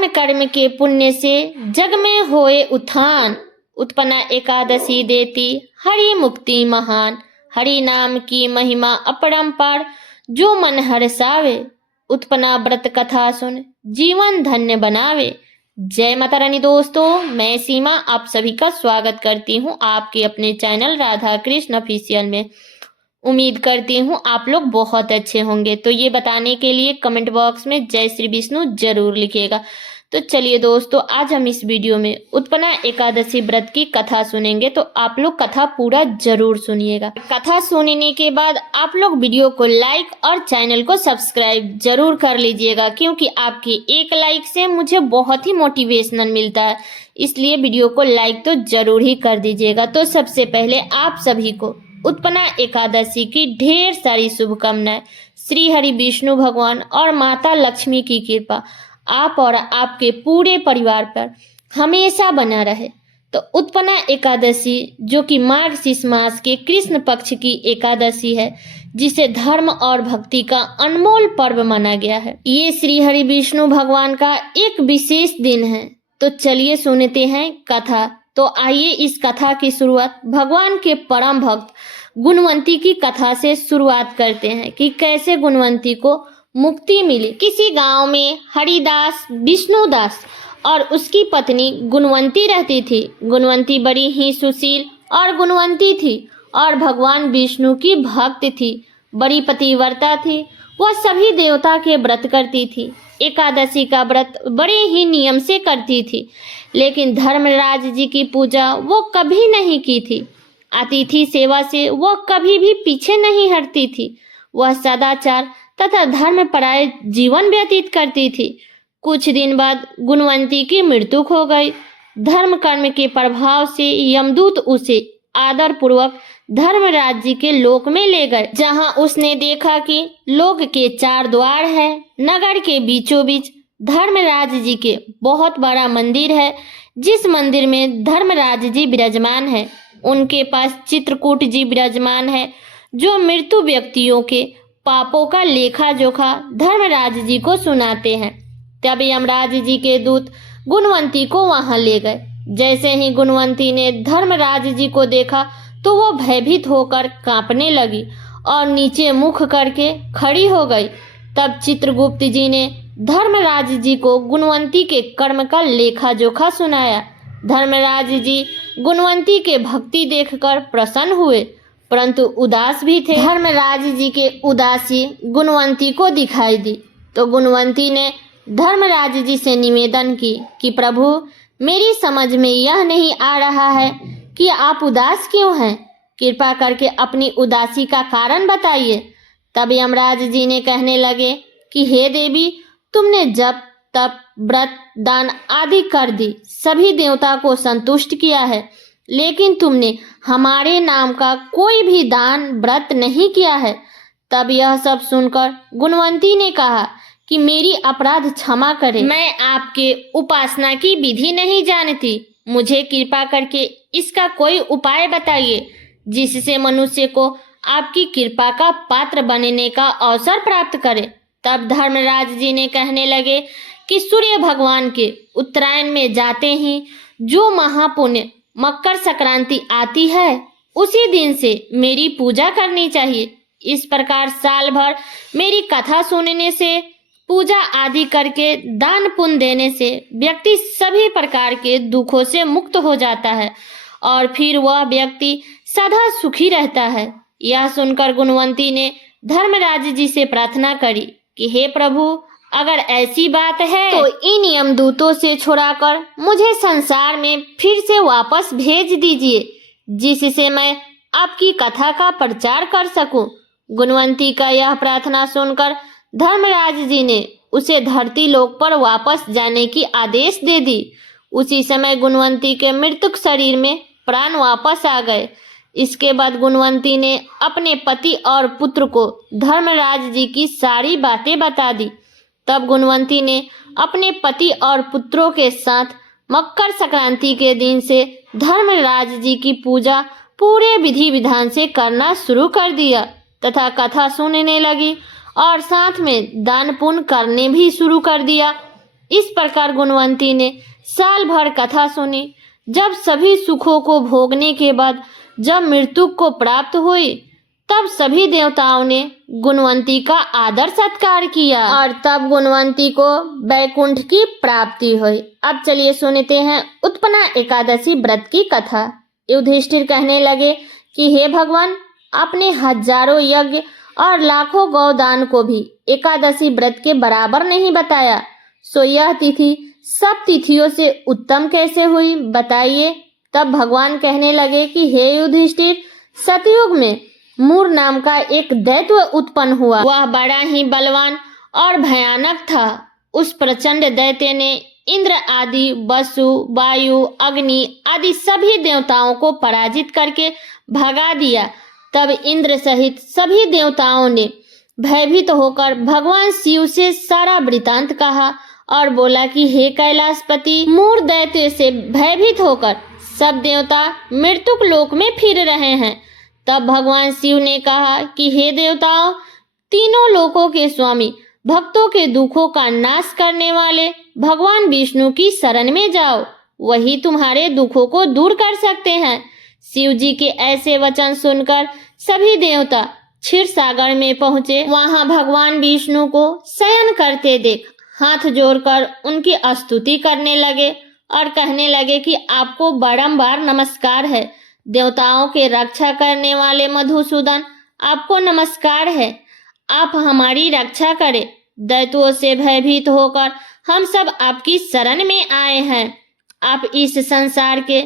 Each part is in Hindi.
धर्म कर्म के पुण्य से जग में होए उत्थान। उत्पन्ना एकादशी देती हरि मुक्ति महान। हरि नाम की महिमा अपरंपार, जो मन हर्षावे। उत्पन्ना व्रत कथा सुन जीवन धन्य बनावे। जय माता रानी। दोस्तों, मैं सीमा आप सभी का स्वागत करती हूँ आपके अपने चैनल राधा कृष्ण ऑफिशियल में। उम्मीद करती हूँ आप लोग बहुत अच्छे होंगे। तो ये बताने के लिए कमेंट बॉक्स में जय श्री विष्णु जरूर लिखिएगा। तो चलिए दोस्तों, आज हम इस वीडियो में उत्पन्ना एकादशी व्रत की कथा सुनेंगे। तो आप लोग कथा पूरा जरूर सुनिएगा। कथा सुनने के बाद आप लोग वीडियो को लाइक और चैनल को सब्सक्राइब जरूर कर लीजिएगा, क्योंकि आपकी एक लाइक से मुझे बहुत ही मोटिवेशनल मिलता है। इसलिए वीडियो को लाइक तो जरूर ही कर दीजिएगा। तो सबसे पहले आप सभी को उत्पन्ना एकादशी की ढेर सारी शुभकामनाएं। श्री हरि विष्णु भगवान और माता लक्ष्मी की कृपा आप और आपके पूरे परिवार पर हमेशा बना रहे। तो उत्पन्ना एकादशी, जो कि मार्गशीर्ष मास के कृष्ण पक्ष की एकादशी है, जिसे धर्म और भक्ति का अनमोल पर्व माना गया है। ये श्री हरि विष्णु भगवान का एक विशेष दिन है। तो चलिए सुनते हैं कथा। तो आइए इस कथा की शुरुआत भगवान के परम भक्त गुणवंती की कथा से शुरुआत करते हैं कि कैसे गुणवंती को मुक्ति मिली। किसी गांव में हरिदास, विष्णुदास और उसकी पत्नी गुणवंती रहती थी। गुणवंती बड़ी ही सुशील और गुणवंती थी और भगवान विष्णु की भक्त थी। बड़ी पतिव्रता थी। वह सभी देवता के व्रत करती थी। एकादशी का व्रत बड़े ही नियम से करती थी, लेकिन धर्मराज जी की पूजा वो कभी नहीं की थी। अतिथि सेवा से वह कभी भी पीछे नहीं हटती थी। वह सदाचार तथा धर्मपराय जीवन व्यतीत करती थी। कुछ दिन बाद गुणवंती की मृत्यु हो गई। धर्म कर्म के प्रभाव से यमदूत उसे आदर पूर्वक धर्मराज जी के लोक में ले गए, जहां उसने देखा कि लोक के 4 द्वार है। नगर के बीचों बीच धर्मराज जी के बहुत बड़ा मंदिर है, जिस मंदिर में धर्मराज जी विराजमान है। उनके पास चित्रकूट जी विराजमान है, जो मृत्यु व्यक्तियों के पापों का लेखा जोखा धर्मराज जी को सुनाते हैं। तब यमराज जी के दूत गुणवंती को वहां ले गए। जैसे ही गुणवंती ने धर्मराज जी को देखा तो वो भयभीत होकर कांपने लगी और नीचे मुख करके खड़ी हो गई। तब चित्रगुप्त जी ने धर्मराज जी को गुणवंती के कर्म का लेखा जोखा सुनाया। धर्मराज जी गुणवंती के भक्ति देखकर प्रसन्न हुए, परंतु उदास भी थे। धर्मराज जी के उदासी गुणवंती को दिखाई दी, तो गुणवंती ने धर्मराज जी से निवेदन की कि प्रभु, मेरी समझ में यह नहीं आ रहा है कि आप उदास क्यों हैं। कृपा करके अपनी उदासी का कारण बताइए। तब यमराज जी ने कहने लगे कि हे देवी, तुमने जप तप व्रत दान आदि कर दी, सभी देवता को संतुष्ट किया है, लेकिन तुमने हमारे नाम का कोई भी दान व्रत नहीं किया है। तब यह सब सुनकर गुणवंती ने कहा कि मेरी अपराध क्षमा करें। मैं आपके उपासना की विधि नहीं जानती। मुझे कृपा करके इसका कोई उपाय बताइए, जिससे मनुष्य को आपकी कृपा का पात्र बनने का अवसर प्राप्त करे। तब धर्मराज जी ने कहने लगे कि सूर्य भगवान के उत्तरायण में जाते ही जो महापुण्य मकर संक्रांति आती है, उसी दिन से मेरी पूजा करनी चाहिए। इस प्रकार साल भर मेरी कथा सुनने से, पूजा आदि करके दान पुण्य देने से व्यक्ति सभी प्रकार के दुखों से मुक्त हो जाता है और फिर वह व्यक्ति सदा सुखी रहता है। यह सुनकर गुणवंती ने धर्मराज जी से प्रार्थना करी कि हे प्रभु, अगर ऐसी बात है तो इन यमदूतों से छुड़ाकर मुझे संसार में फिर से वापस भेज दीजिए, जिससे मैं आपकी कथा का प्रचार कर सकूं। गुणवंती का यह प्रार्थना सुनकर धर्मराज जी ने उसे धरती लोक पर वापस जाने की आदेश दे दी। उसी समय गुणवंती के मृतक शरीर में प्राण वापस आ गए। इसके बाद गुणवंती ने अपने पति और पुत्र को धर्मराज जी की सारी बातें बता दी। तब गुणवंती ने अपने पति और पुत्रों के साथ मकर संक्रांति के दिन से धर्मराज जी की पूजा पूरे विधि विधान से करना शुरू कर दिया तथा कथा सुनने लगी और साथ में दान पुण्य करने भी शुरू कर दिया। इस प्रकार गुणवंती ने साल भर कथा सुनी। जब सभी सुखों को भोगने के बाद जब मृत्यु को प्राप्त हुई, तब सभी देवताओं ने गुणवंती का आदर सत्कार किया और तब गुणवंती को वैकुंठ की प्राप्ति हुई। अब चलिए सुनते हैं उत्पन्ना एकादशी व्रत की कथा। युधिष्ठिर कहने लगे कि हे भगवान, आपने हजारों यज्ञ और लाखों गौदान को भी एकादशी व्रत के बराबर नहीं बताया, सो यह तिथि सब तिथियों से उत्तम कैसे हुई, बताइए। तब भगवान कहने लगे कि हे युधिष्ठिर, सतयुग में मूर नाम का एक दैत्य उत्पन्न हुआ। वह बड़ा ही बलवान और भयानक था। उस प्रचंड दैत्य ने इंद्र आदि, वसु, वायु, अग्नि आदि सभी देवताओं को पराजित करके भगा दिया। तब इंद्र सहित सभी देवताओं ने भयभीत होकर भगवान शिव से सारा वृतांत कहा और बोला कि हे कैलाशपति, मूर दैत्य से भयभीत होकर सब देवता मृत्युक लोक में फिर रहे हैं। तब भगवान शिव ने कहा कि हे देवताओं, तीनों लोकों के स्वामी, भक्तों के दुखों का नाश करने वाले भगवान विष्णु की शरण में जाओ, वही तुम्हारे दुखों को दूर कर सकते हैं। शिव जी के ऐसे वचन सुनकर सभी देवता क्षीर सागर में पहुंचे। वहां भगवान विष्णु को शयन करते देख हाथ जोड़कर उनकी स्तुति करने लगे और कहने लगे कि आपको बारंबार नमस्कार है। देवताओं के रक्षा करने वाले मधुसूदन, आपको नमस्कार है। आप हमारी रक्षा करें। दैत्यों से भयभीत होकर हम सब आपकी शरण में आए हैं। आप इस संसार के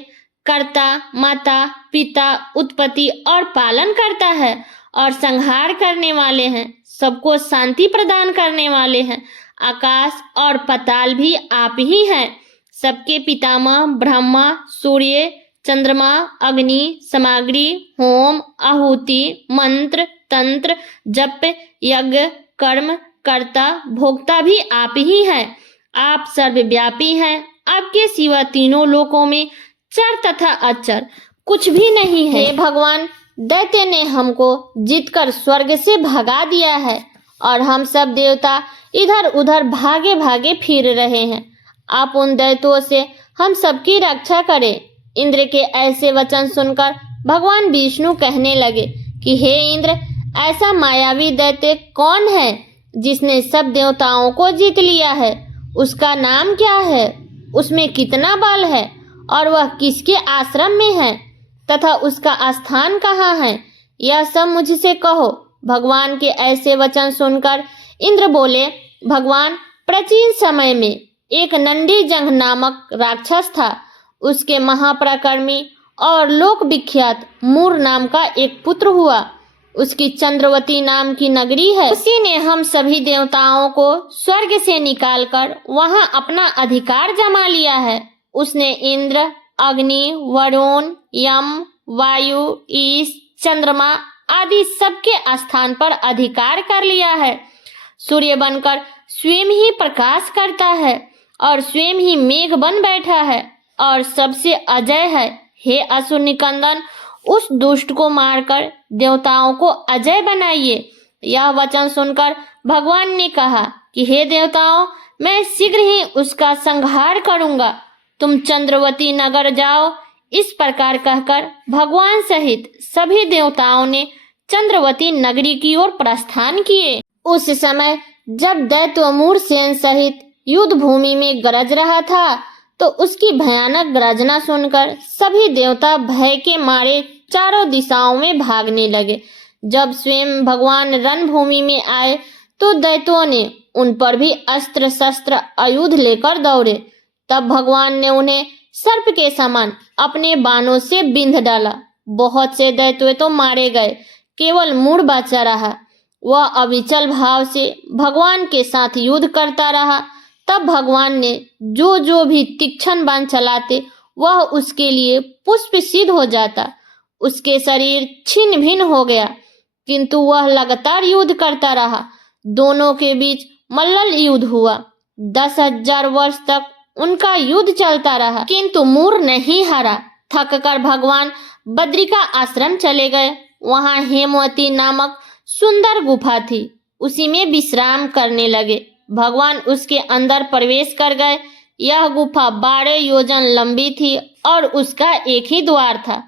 कर्ता, माता, पिता, उत्पत्ति और पालन करता है और संहार करने वाले हैं। सबको शांति प्रदान करने वाले हैं। आकाश और पाताल भी आप ही हैं। सबके पितामह ब्रह्मा, सूर्य, चंद्रमा, अग्नि, सामग्री, होम, आहुति, मंत्र, तंत्र, जप, यज्ञ, कर्म, कर्ता, भोक्ता भी आप ही हैं। आप सर्वव्यापी हैं। आपके सिवा तीनों लोकों में चर तथा अचर कुछ भी नहीं है। हे भगवान, दैत्य ने हमको जीतकर स्वर्ग से भगा दिया है और हम सब देवता इधर उधर भागे भागे फिर रहे हैं। आप उन दैत्यों से हम सबकी रक्षा करें। इंद्र के ऐसे वचन सुनकर भगवान विष्णु कहने लगे कि हे इंद्र, ऐसा मायावी दैत्य कौन है जिसने सब देवताओं को जीत लिया है? उसका नाम क्या है? उसमें कितना बल है और वह किसके आश्रम में है तथा उसका स्थान कहाँ है? यह सब मुझसे कहो। भगवान के ऐसे वचन सुनकर इंद्र बोले, भगवान, प्राचीन समय में एक नंदी जंघ नामक राक्षस था। उसके महापराक्रमी और लोक विख्यात मूर नाम का एक पुत्र हुआ। उसकी चंद्रवती नाम की नगरी है। उसी ने हम सभी देवताओं को स्वर्ग से निकालकर वहां अपना अधिकार जमा लिया है। उसने इंद्र, अग्नि, वरुण, यम, वायु, ईश, चंद्रमा आदि सबके स्थान पर अधिकार कर लिया है। सूर्य बनकर स्वयं ही प्रकाश करता है और स्वयं ही मेघ बन बैठा है और सबसे अजय है। हे असुर निकंदन, उस दुष्ट को मारकर देवताओं को अजय बनाइए। यह वचन सुनकर भगवान ने कहा कि हे देवताओं, मैं शीघ्र ही उसका संहार करूंगा। तुम चंद्रवती नगर जाओ। इस प्रकार कहकर भगवान सहित सभी देवताओं ने चंद्रवती नगरी की ओर प्रस्थान किए। उस समय जब दैत्य मूर सेन सहित युद्ध भूमि में गरज रहा था, तो उसकी भयानक गर्जना सुनकर सभी देवता भय के मारे चारों दिशाओं में भागने लगे। जब स्वयं भगवान रणभूमि में आए तो दैत्यों ने उन पर भी अस्त्र शस्त्र आयुध लेकर दौड़े। तब भगवान ने उन्हें सर्प के समान अपने बाणों से बिंध डाला। बहुत से दैत्य तो मारे गए, केवल मूर बचा रहा। वह अविचल भाव से भगवान के साथ युद्ध करता रहा। तब भगवान ने जो भी तीक्ष्ण बाण चलाते वह उसके लिए पुष्प सिद्ध हो जाता। उसके शरीर छिन्न भिन्न हो गया, किंतु वह लगातार युद्ध करता रहा। दोनों के बीच मल्ल युद्ध हुआ। 10,000 वर्ष तक उनका युद्ध चलता रहा, किंतु मूर नहीं हारा। थककर भगवान बद्रिका आश्रम चले गए। वहां हेमवती नामक सुंदर गुफा थी, उसी में विश्राम करने लगे। भगवान उसके अंदर प्रवेश कर गए। यह गुफा 12 योजन लंबी थी और उसका एक ही द्वार था।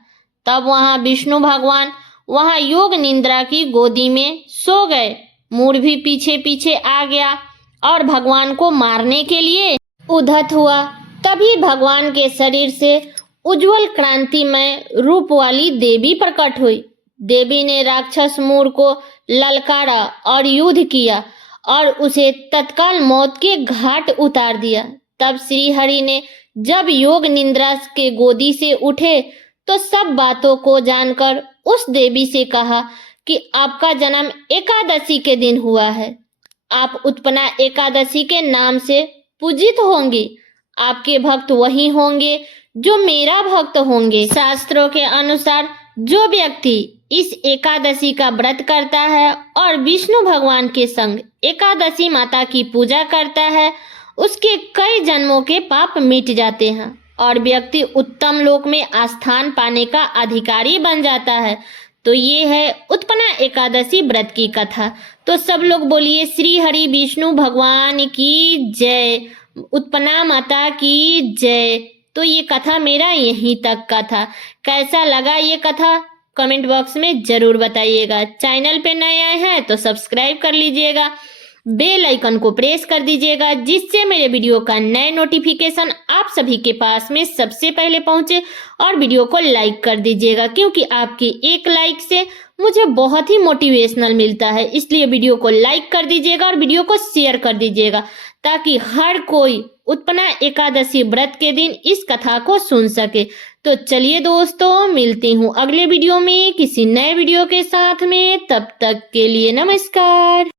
तब वहां विष्णु भगवान वहां योग निद्रा की गोदी में सो गए। मूड भी पीछे पीछे आ गया और भगवान को मारने के लिए उद्धत हुआ। तभी भगवान के शरीर से उज्जवल क्रांतिमय रूप वाली देवी प्रकट हुई। देवी ने राक्षस मूर को ललकारा और युद्ध किया और उसे तत्काल मौत के घाट उतार दिया। तब श्री हरि ने जब योग निद्रा के गोदी से उठे तो सब बातों को जानकर उस देवी से कहा कि आपका जन्म एकादशी के दिन हुआ है। आप उत्पन्ना एकादशी के नाम से पूजित होंगे। आपके भक्त वही होंगे जो मेरा भक्त होंगे। शास्त्रों के अनुसार जो व्यक्ति इस एकादशी का व्रत करता है और विष्णु भगवान के संग एकादशी माता की पूजा करता है, उसके कई जन्मों के पाप मिट जाते हैं और व्यक्ति उत्तम लोक में आस्थान पाने का अधिकारी बन जाता है। तो ये है उत्पन्ना एकादशी व्रत की कथा। तो सब लोग बोलिए श्री हरि विष्णु भगवान की जय, उत्पन्ना माता की जय। तो ये कथा मेरा यहीं तक का था। कैसा लगा ये कथा कमेंट बॉक्स में जरूर बताइएगा। चैनल पे नए आए हैं तो सब्सक्राइब कर लीजिएगा, बेल आइकन को प्रेस कर दीजिएगा जिससे मेरे वीडियो का नए नोटिफिकेशन आप सभी के पास में सबसे पहले पहुंचे। और वीडियो को लाइक कर दीजिएगा क्योंकि आपके एक लाइक से मुझे बहुत ही मोटिवेशनल मिलता है। इसलिए वीडियो को लाइक कर दीजिएगा और वीडियो को शेयर कर दीजिएगा ताकि हर कोई उत्पन्ना एकादशी व्रत के दिन इस कथा को सुन सके। तो चलिए दोस्तों, मिलती हूँ अगले वीडियो में किसी नए वीडियो के साथ में। तब तक के लिए नमस्कार।